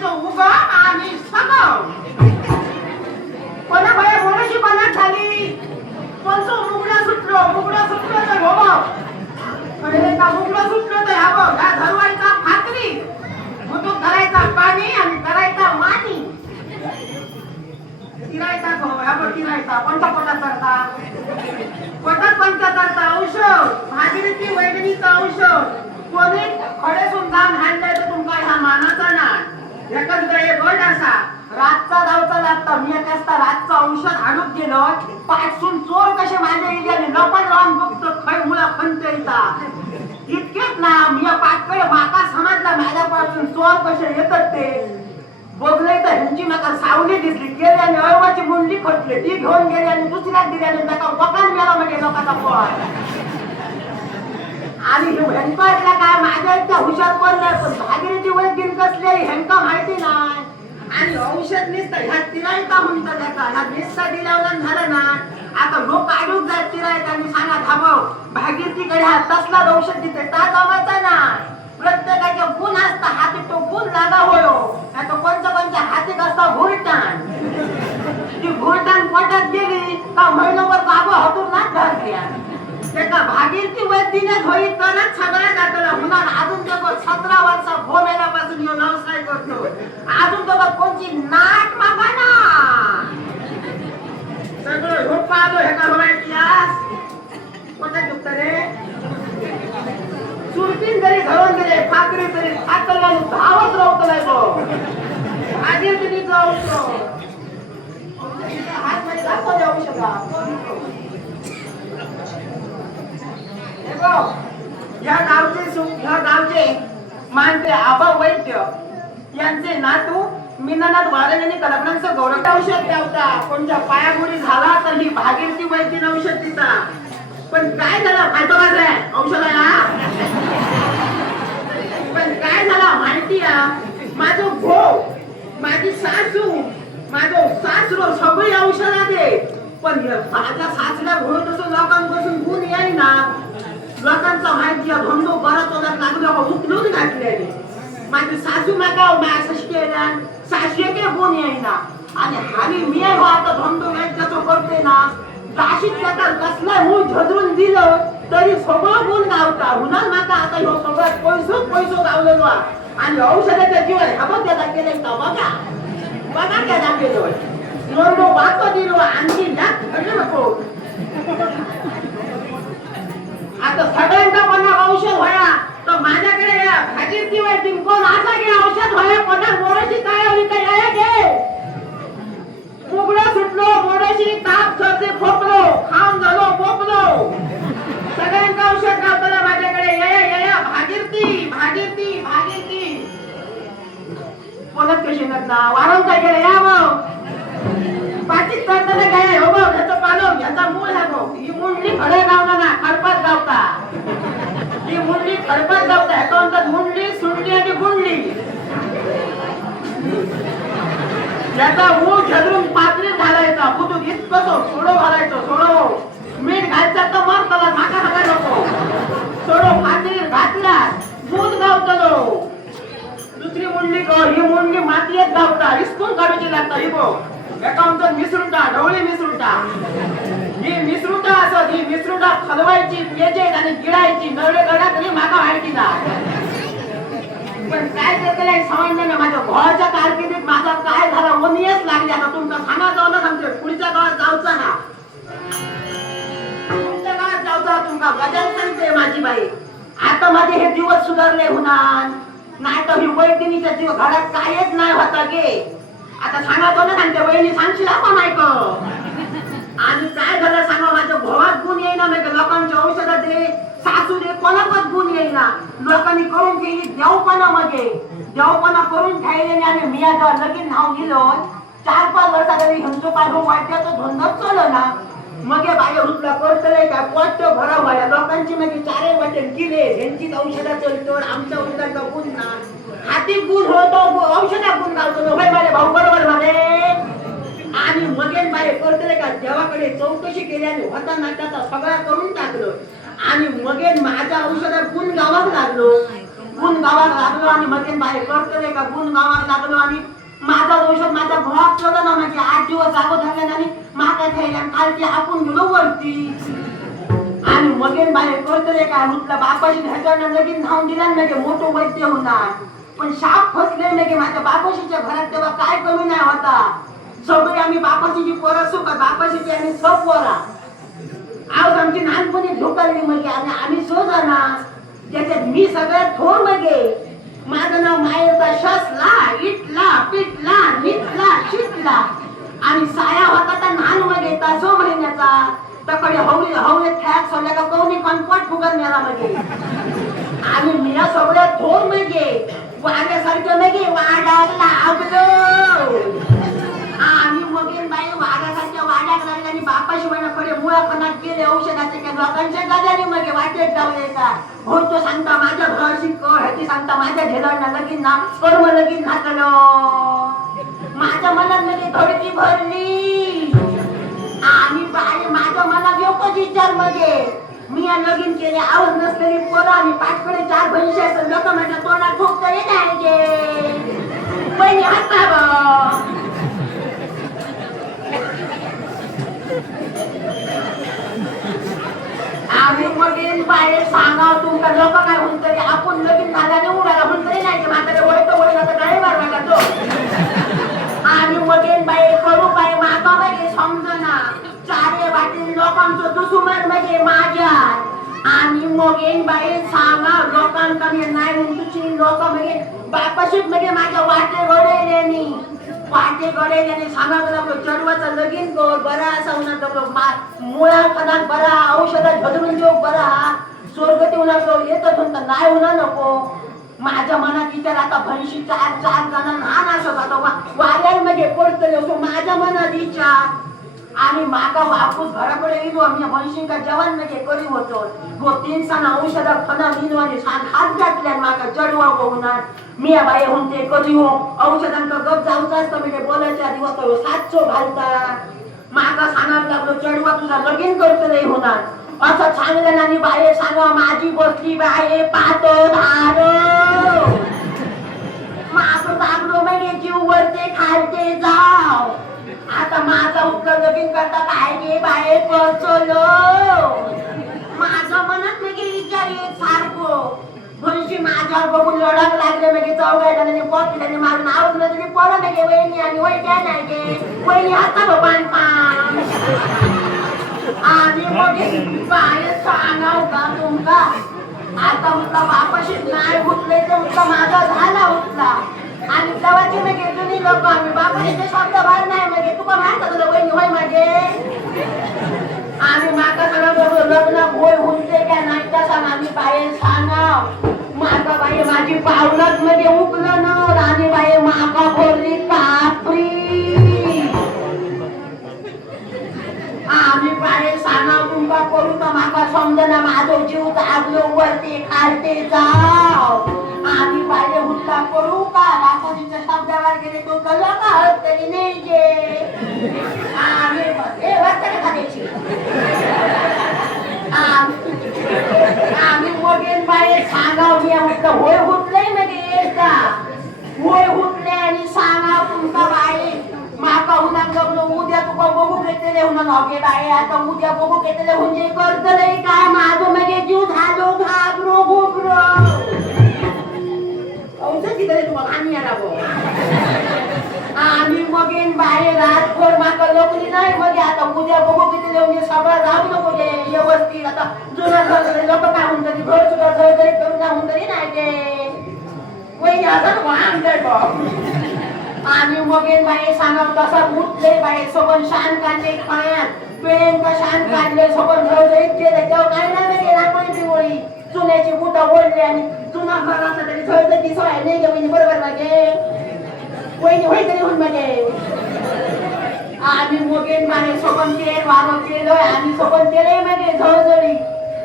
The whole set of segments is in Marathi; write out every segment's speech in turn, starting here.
मोडशीचं उगा आणि सगम कोणा बाया मोडशी बनात झाली? कोणचं मुगडं सुटलं मुगडं सुटलं तर हो अरे का मुगडं सुटलं तर हा बघ हा धरवायचा फाकरी मुतूक करायचा पाणी आणि करायचा मानी तिरायचा हा तिरायचा. कोणता करता? औषध. भागीरथी वैगणीचं औषध. कोणी खडे जाऊन हाणलंय तर तुमका ह्या मानाचा ना एकच गळे गट असा रातचा धावचा लागता मी एक असता रातचं औषध आणून गेलो. पाठसून चोर कसे माझ्या गेले आणि लपण राहून बघतो खय मुला खंत येता इतकेच ना मी या पाठकडे माका समजला माझ्यापासून चोर कसे येतात ते. बघले तर ह्यांची माका सावली दिसली गेली आणि अळवाची मुंडली खटली ती घेऊन गेली आणि दुसऱ्यात दिली आणि त्याचा वकान गेला म्हणजे लोकांचा पोळ. आणि हे काय माझ्या इतक्या हुशार कोण नाही पण भागीरथी वैद्यन कसले ह्यांका माहिती नाही. आणि औषध निसतं ह्या तिरायता म्हणतात त्याचा ह्या निसता दिल्यावर झालं ना आता लोक काढून जात तिरायता आणि सांगा थांबव भागीरथीकडे हा तसलाच औषध देते ता जमायचा ना. प्रत्येकाच्या गुण असता हाती तो गुण लागा होयो. नाही तो कोणत्या कोणत्या हाती असता घुरटाण ती घुरटाण पोटात गेली? का महिनोभर बाबा हातून ना धरली त्याचा भागीरथी वैद्यने धोई तरच सगळ्या जातला म्हणून अजून तो सतरा वर्ष भोमेल्यापासून यो व्यवसाय करतो. अजून तो कोणची नाक मागा ना सगळं झोप आलो हे का होय इतिहास कोणता चुकत रे सुरतीन जरी घालून गेले फाकरी तरी फाकल धावत धावत राहतलाय तो. तुम्ही जाऊ हात मध्ये दाखवा द्या औषधा हे बघ, या गावचे सु- गावचे मानते आबा वैद्य यांचे नातू मीनानाथ वारन यांनी कल्पनांचं गौरव औषध द्यावता. कोणत्या पायागुरी झाला तर ही भागीरथी वैद्यन औषध दिसा पण काय झालं? फायदा आहे औषधाला पण काय झालं? माहिती माझं भाऊ माझी सासू माझं सासरो सगळी औषधा दे पण माझ्या सासऱ्या घोळत असं लोकांपासून गुण येईना लोकांचा माहिती आहे धंदो बरं होणार लागलो का उचलून घातले माझी सासू माका माझ्या केल्या एक गुण येईना. आणि हानी मी हो आता धंदो त्याचं करते ना. काशीत त्याचा कसला मूळ झदरून दिलं तरी सगळं गुण गावता. म्हणून माका आता ह्यो सगळ्यात पैसो पैसो गावलेलो आणि औषधाच्या जीवन हबत त्याला त्याचा केले का बघा? बघा त्याचा केलो नोंदो वाचो दिलो आणखी जास्त घडलं नको. आता सगळ्यांचा पण औषध व्हाया तर माझ्याकडे भाजी किंवा जिंकून असा की औषध व्हाया कोणा मोराची काय हवी तर या घे उघडं सुटलो मोराशी ताप सर्दी खोकलो खाऊन झालो बोकलो सगळ्यांका औषध गावताना माझ्याकडे या या या या भागीरथी भागीरथी भागीरथी बोलत कशी नसता वाढवून काय गेलं या मग पाचीत करताना काय हो बघ ह्याचं पालव ह्याचा मूळ आहे बघ ही मुंडली खडे गावला ना खडपात गावता ही मुंडली खडपात गावता ह्याचा म्हणतात मुंडली सुंडली आणि गुंडली. त्याचा मूळ झदरून पातळी घालायचा. बुदूक इतकं सोडो घालायचो सोडो. मीठ घालचा तर मग त्याला नाका नका नको. सोडो पातळी घातला दूध गावतलो दुसरी मुंडली ग ही मुंडली मातयेत गावता. इस्कून काढूची लागता ही बो एका म्हणतात मिसळटा ढवळी मिसळटा ही मिसळून असत ही मिसरुटा हलवायची पेजे आणि गिळायची. नवळे गडा तरी मागा माहिती ना पण काय करतलंय सामान्य ना माझ्या घराच्या कारकिर्दीत माझा काय झाला ओनियच लागली आता तुमचा सांगा जाऊ ना सांगते पुढच्या गावात जाऊचा ना. पुढच्या गावात जाऊचा तुमका गजल सांगते माझी बाई. आता माझे हे दिवस सुधारले होणार. नाही तर ही वैदिनीच्या जीव घरात कायच नाही होता गे. आता सांगा जाऊ ना सांगते. वहिनी सांगशील आपण ऐक आणि काय झालं सांगा माझ्या भावात गुण येईना नाही लोकांच्या औषधात दे सासू दे कोणापत गुण येईना? लोकांनी करून केली देवपणा मध्ये देवपणा करून ठेवले आणि मी आता लगीन नाव गेलो. चार पाच वर्षाखाली तरी हिंदू काढून वाटण्याचं धंदाच चालू ना मग हे बाय उठला करतलंय काय पोट भरा व्हाया लोकांची म्हणजे चारे वाटेल किले. ह्यांचीच औषधा चलतो आमच्या औषधाचा गुण ना हाती गुण होतो औषधा गुण घालतो. होय माझे भाऊ बरोबर मध्ये मगेन बाई करतले का देवाकडे चौकशी केली आणि होता नाट्याचा सगळा करून टाकलं. आणि मगेन माझ्या औषधात गुण गावात लागलो. गुण गावाला लागलो आणि मगेन बाहेर करतले का गुण गावाला लागलो आणि माझा औषध माझ्या घरात चला ना म्हणजे आठ दिवस अगोदर आणि माका काल कालची आपण गेलो वरती. आणि मगेन बाहेर करतले काय म्हटलं बापाशी घ्यायचं लगेच धावून दिला म्हणजे मोठं वैद्य होणार. पण शाप फसले नाही की माझ्या बापाशीच्या घरात तेव्हा काय कमी नाही होता. सगळे आम्ही बापाची जी पोरं सुख बापाशीची आम्ही सब पोरा. आज आमची लहानपणी ढोकरली मग आणि आम्ही सोजा त्याच्यात मी सगळ्यात थोर मगे माझं नाव मायेचा शसला इटला पिटला निटला शिटला. आणि साया होता तर नान मगे तासो महिन्याचा. तकडे हवले हवले थॅक सोडल्या का कोणी कणपट फुगत मेला मगे आम्ही मी सगळ्यात थोर मगे वाड्यासारखं मगे वाडाला लागलो. आम्ही मोगीन बाई वाघासारख्या वाड्यात लागले आणि बापाशिवायकडे मुळापणात गेले औषधाचे काय लोकांच्या गाजाने मग वाटेत जाऊ का? हो तो सांगता माझ्या भरशी कर ह्याची सांगता माझ्या झेलडना लगीन ना कर्म लगीन घातलं माझ्या मनात म्हणजे मध्ये थोडकी भरली. आणि बाई माझ्या मनात योगच विचारमध्ये मी या लगीन केले आवड नसलेली पोरं आणि पाठकडे चार भविष्य असं लोक माझ्या तोंडात ठोक येत आहे गे बहिणी हसता बा आम्ही मगीन बाहेर सांगा तुमका लोक काय म्हणतरी आपण लगीन झाल्याने उडाला म्हणतरी नाही म्हातारे वळतो वळत आता काय मारवायला तो आणि मगीन बाई करू बाई माता बाई समजना. चारे वाटील लोकांचं दुसुमन म्हणजे माझ्या. आणि मगेन बाई सांगा लोकांका मी नाही तुझी लोक म्हणजे बापाशीच म्हणजे माझ्या वाटे पहाटे वाटे घडवल्याने सांगावं लागलो चढवाचा लगीन गोर बरा असा उन्हात लागलो मुळा कदाच बरा औषधात भदरून देऊ बरा. स्वर्ग देऊ लागलो येतच म्हणता नाही होणार नको. माझ्या मनात विचार आता भैशी चार चार जण लहान असत वाऱ्यांमध्ये पडतले माझ्या मनात विचार. आणि माका वापूस घराकडे येलो आम्ही भैशींका जेवणमध्ये करी होतो. गो तीन सण औषधा फना लिहिलो आणि सात हात घातल्या माका चढवा होणार. मी या बाई होऊन ते करी हो? औषधांका गप जाऊचा असतं म्हणजे बोलायच्या आधी होतो सातशो घालता. माका सांगायला लागलो चढवा तुझा लगीन करतो नाही होणार. असं सांगलं आणि बाये सांगा माझी बसली बाये पातो धार. माझं दागलो म्हणजे जीव वरते खालते जाव. आता माझा उत्तर लगीन करता काय गे बाहेर पचलो माझं मनात म्हणजे विचार येत सारखो. भविष्य माझ्यावर बघून लढाक लागले म्हणजे चौघायला पॉकेटाने मारून आवडलं तुम्ही पडलं नाही वहिनी आणि वय काय नाही गे. वहिनी आता बाबान पान आणि मग बाहेर सांगाव का तुमका आता उठला बापाशी नाही उठले तर उठला माझा झाला उठला. आणि तेव्हाचे मग लोक आम्ही. बापाशी शब्द बाहेर नाही म्हणजे तुका माहीत तुला होय माका बरोबर लग्न होय काय नाही तसा आम्ही सांगाव. माका बाई माझी पावलात मध्ये उकलं बाई माका बोलली कापरी आम्ही बाहेर सांगाव तुमका करू तर माका समजना जीव लागलो वरती खालते जाव. आम्ही बाहेर हुल्ला करू का? बापूजीच्या शब्दावर गेले तो कला का हळद तरी नाही गे आम्ही ए वाटतं का त्याची आम्ही मोठे बाहेर सांगाव मी म्हटलं होय हुटलंय म्हणजे का होय हुटले आणि सांगाव तुमका बाई माका उन्हा गमलो उद्या तुका बघू घेतले म्हणून हगे बाई आता उद्या बघू घेतले म्हणजे करतलंय काय माझं म्हणजे जीव झालो घाबरो घुबरो. तरी तुम्हाला आणि याला आम्ही मग येईन बाहेर रातभर माका लोकली नाही मग. आता उद्या बघू किती म्हणजे सगळं जाऊ नको गे. व्यवस्थित आता जुना घर लोक काय म्हणतात घर सुद्धा घर जरी करून जाऊन तरी नाही ते वही असं आमच्या आम्ही मग येईन बाहेर सांगाव तसा उठले बाहेर सोबत शान काढले खाण्यात पेन का शान काढले सोबत घर जरी केले तेव्हा काय नाही गेला कोणी पिवळी चुन्याची बुटं ओढली आणि चुना घर असला तरी झळत ती सोय नाही गे बरोबर मागे वहिनी होय तरी होऊन म्हणजे आम्ही मोगेन माने सोपन केले वारो केलोय आम्ही सोपन केले मागे झळझळी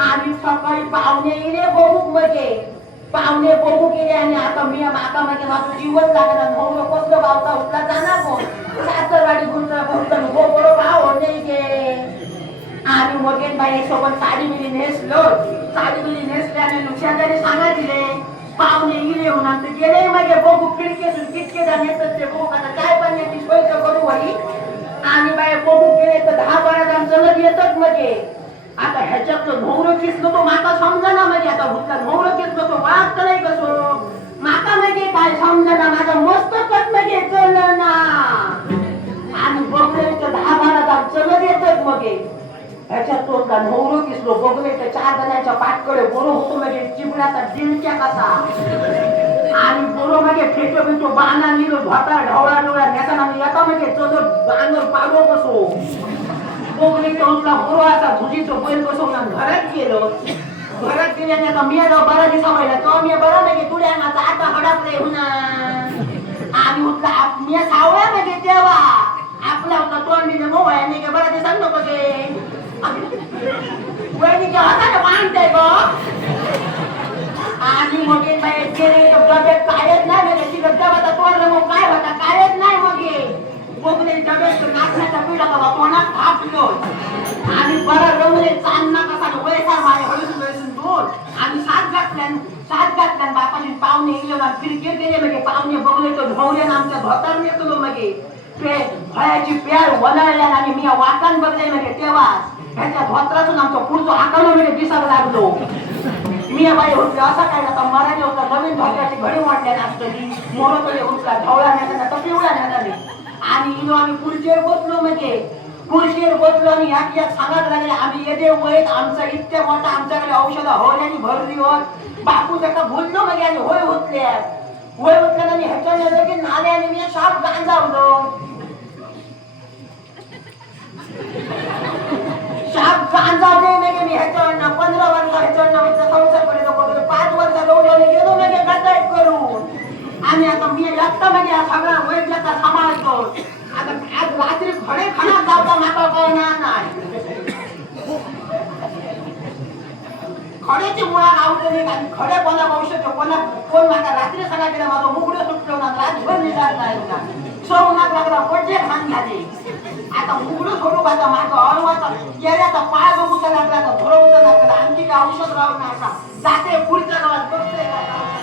आम्ही सकाळी पाहुणे इले बघू मागे पाहुणे बघू गेले आणि आता मी माता मागे माझं जीवन लागला भाऊ कसलं भावता उठला जाणार कोण सासरवाडी गुंतला गुंतल हो बरो भाव नाही गे आम्ही मोगेन बाई सोबत साडी मिली नेसलो. साडी मिली नेसल्याने शेजारी सांगा दिले. पाहुणे इले होणार तर गेले मागे बघू खिडकीतून किटके येतात ते बघू आता काय पण याची सोय तर करू भाई आणि बाय बघू गेले तर दहा बारा जण चलत येतात मगे. आता ह्याच्यातलं नवरं किसलो तो माका समजा ना म्हणजे आता भुतला नवरं किसलो तो तर नाही कसो? माका म्हणजे काय समजा माझा मस्त कट म्हणजे चल ना आणि बघले तर दहा बारा जण चलत येतात मगे. ह्याच्यातून का नवरू दिसलो बघले तर चार जणांच्या पाठकडे बरो होतो म्हणजे चिमण्याचा दिलच्या कसा. आणि बरो म्हणजे फेटो फेटो बाणा निलो भाता ढवळा डोळा नेताना येता म्हणजे चलो बांगर पाडो कसो बघले तो उठला बरो असा झुजीचो बैल बसवून घरात गेलो. घरात गेल्याने आता मी आता बरा दिसा व्हायला तो मी बरा म्हणजे तुड्या माझा आता हडपले हुना. आणि उठला मी सावळ्या म्हणजे तेव्हा. आपला होता तोंड दिले मग वयाने बरा दिसा नको गे वहिनीच्या हाताने बांधते ग. आणि मग हे बाई गेले तर डब्यात नाही म्हणजे ती डब्याचा तोंड मग काय होता कायच नाही मग हे बघले डब्यात नाचण्याचा पिढा बाबा तोंडात थापलो आणि बरं रंगले चांदना कसा वयसार मारे हळून वयसून दोन आणि सात घातल्यान सात घातल्यान बापाने पाहुणे गेले ना क्रिकेट गेले म्हणजे पाहुणे बघले तो ढवल्यान आमच्या धोतार नेतो म्हणजे पे भयाची पेर वनळल्यान आणि मी वाटण बघले म्हणजे तेव्हा ह्याच्या धोत्रातून आमचं पुढचं आकालो वगैरे दिसायला लागलो मी बाई होते असा काय आता मराठी होता नवीन भाग्याची घडी वाटल्या असतली मोरतले उठला धवळा नेताना तर पिवळा नेताने आणि इनो आम्ही खुर्चीवर बसलो म्हणजे खुर्चीवर बसलो आणि याक याक सांगत लागले आम्ही येते वयत आमचा इतक्या मोठा आमच्याकडे औषध होण्याची भरली होत. बापू का बोललो म्हणजे आणि होय होतल्या. वय होतल्या आणि ह्याच्या नाल्याने मी शाप गांजावलो. रक्तामध्ये हा सगळा वैद्याचा आता रात्री घडे खाण्यात जाता माका कळणार नाही खड्याची मुळा आवडले आणि खडे कोणा भविष्य कोणा कोण माझा रात्री सगळा गेला मुगडं सुटलो ना रातभर निघाल नाही ना सोमनाथ लागला कोणते खान झाले. आता मुगडं सोडू का माझा अर्वाचा चेहऱ्याचा पाय बघूचा तर थोडं लागला आणखी काय औषध राहून आता जाते पुढच्या गावात करते